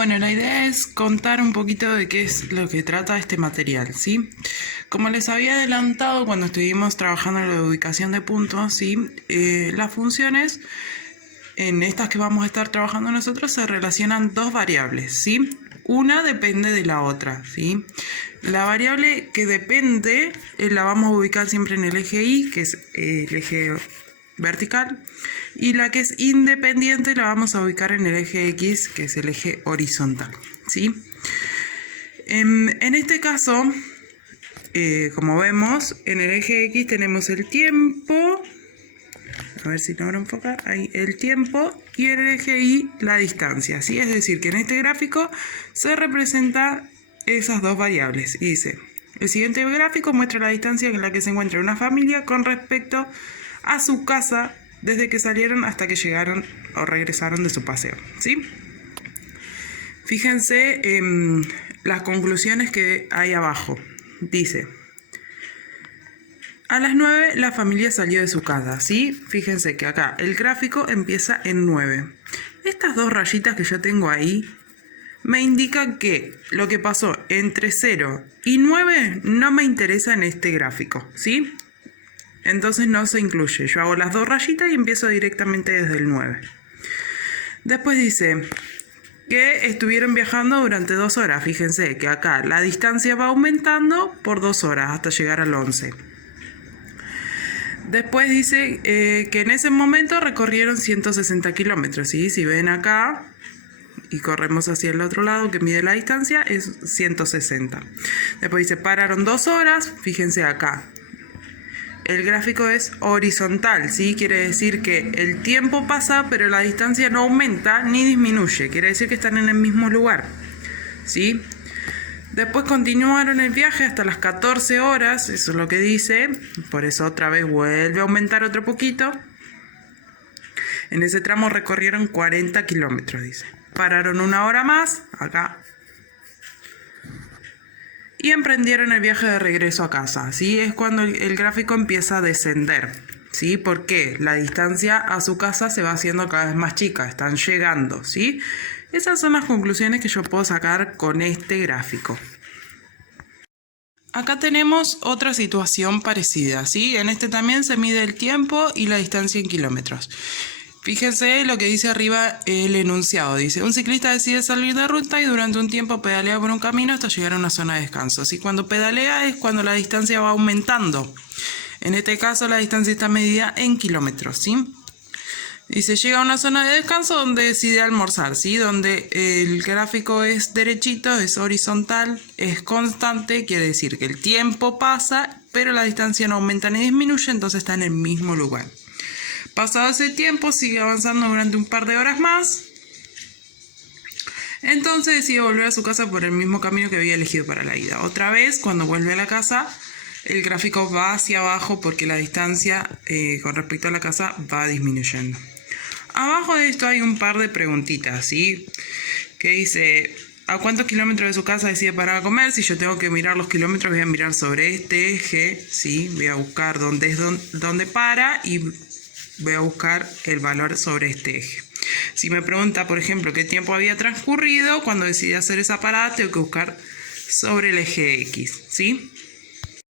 Bueno, la idea es contar un poquito de qué es lo que trata este material, ¿sí? Como les había adelantado cuando estuvimos trabajando en la ubicación de puntos, ¿sí? Las funciones en estas que vamos a estar trabajando nosotros se relacionan dos variables, ¿sí? Una depende de la otra, ¿sí? La variable que depende la vamos a ubicar siempre en el eje Y, que es el eje vertical, y la que es independiente la vamos a ubicar en el eje X, que es el eje horizontal, ¿sí? En este caso, como vemos, en el eje X tenemos el tiempo, a ver si logro enfocar, ahí el tiempo, y en el eje Y la distancia, ¿sí? Es decir, que en este gráfico se representa esas dos variables. Y dice, el siguiente gráfico muestra la distancia en la que se encuentra una familia con respecto a su casa desde que salieron hasta que llegaron o regresaron de su paseo, ¿sí? Fíjense en las conclusiones que hay abajo. Dice, a las 9 la familia salió de su casa, ¿sí? Fíjense que acá el gráfico empieza en 9. Estas dos rayitas que yo tengo ahí me indican que lo que pasó entre 0 y 9 no me interesa en este gráfico, ¿sí? Entonces no se incluye. Yo hago las dos rayitas y empiezo directamente desde el 9. Después dice que estuvieron viajando durante 2 horas. Fíjense que acá la distancia va aumentando por 2 horas hasta llegar al 11. Después dice que en ese momento recorrieron 160 kilómetros, ¿sí? Si ven acá y corremos hacia el otro lado que mide la distancia, es 160. Después dice pararon 2 horas. Fíjense acá. El gráfico es horizontal, ¿sí? Quiere decir que el tiempo pasa, pero la distancia no aumenta ni disminuye. Quiere decir que están en el mismo lugar, ¿sí? Después continuaron el viaje hasta las 14 horas, eso es lo que dice. Por eso otra vez vuelve a aumentar otro poquito. En ese tramo recorrieron 40 kilómetros, dice. Pararon 1 hora más, acá. Y emprendieron el viaje de regreso a casa, ¿sí? Es cuando el gráfico empieza a descender, ¿sí? Porque la distancia a su casa se va haciendo cada vez más chica, están llegando, ¿sí? Esas son las conclusiones que yo puedo sacar con este gráfico. Acá tenemos otra situación parecida, ¿sí? En este también se mide el tiempo y la distancia en kilómetros. Fíjense lo que dice arriba el enunciado. Dice, un ciclista decide salir de ruta y durante un tiempo pedalea por un camino hasta llegar a una zona de descanso. ¿Sí? Cuando pedalea es cuando la distancia va aumentando. En este caso la distancia está medida en kilómetros, ¿sí? Dice, llega a una zona de descanso donde decide almorzar, ¿sí? Donde el gráfico es derechito, es horizontal, es constante, quiere decir que el tiempo pasa, pero la distancia no aumenta ni disminuye, entonces está en el mismo lugar. Pasado ese tiempo, sigue avanzando durante un par de horas más. Entonces decide volver a su casa por el mismo camino que había elegido para la ida. Otra vez, cuando vuelve a la casa, el gráfico va hacia abajo porque la distancia con respecto a la casa va disminuyendo. Abajo de esto hay un par de preguntitas, ¿sí? Que dice, ¿a cuántos kilómetros de su casa decide parar a comer? Si yo tengo que mirar los kilómetros, voy a mirar sobre este eje, ¿sí? Voy a buscar dónde para y voy a buscar el valor sobre este eje. Si me pregunta, por ejemplo, qué tiempo había transcurrido cuando decidí hacer esa parada, tengo que buscar sobre el eje X, ¿sí?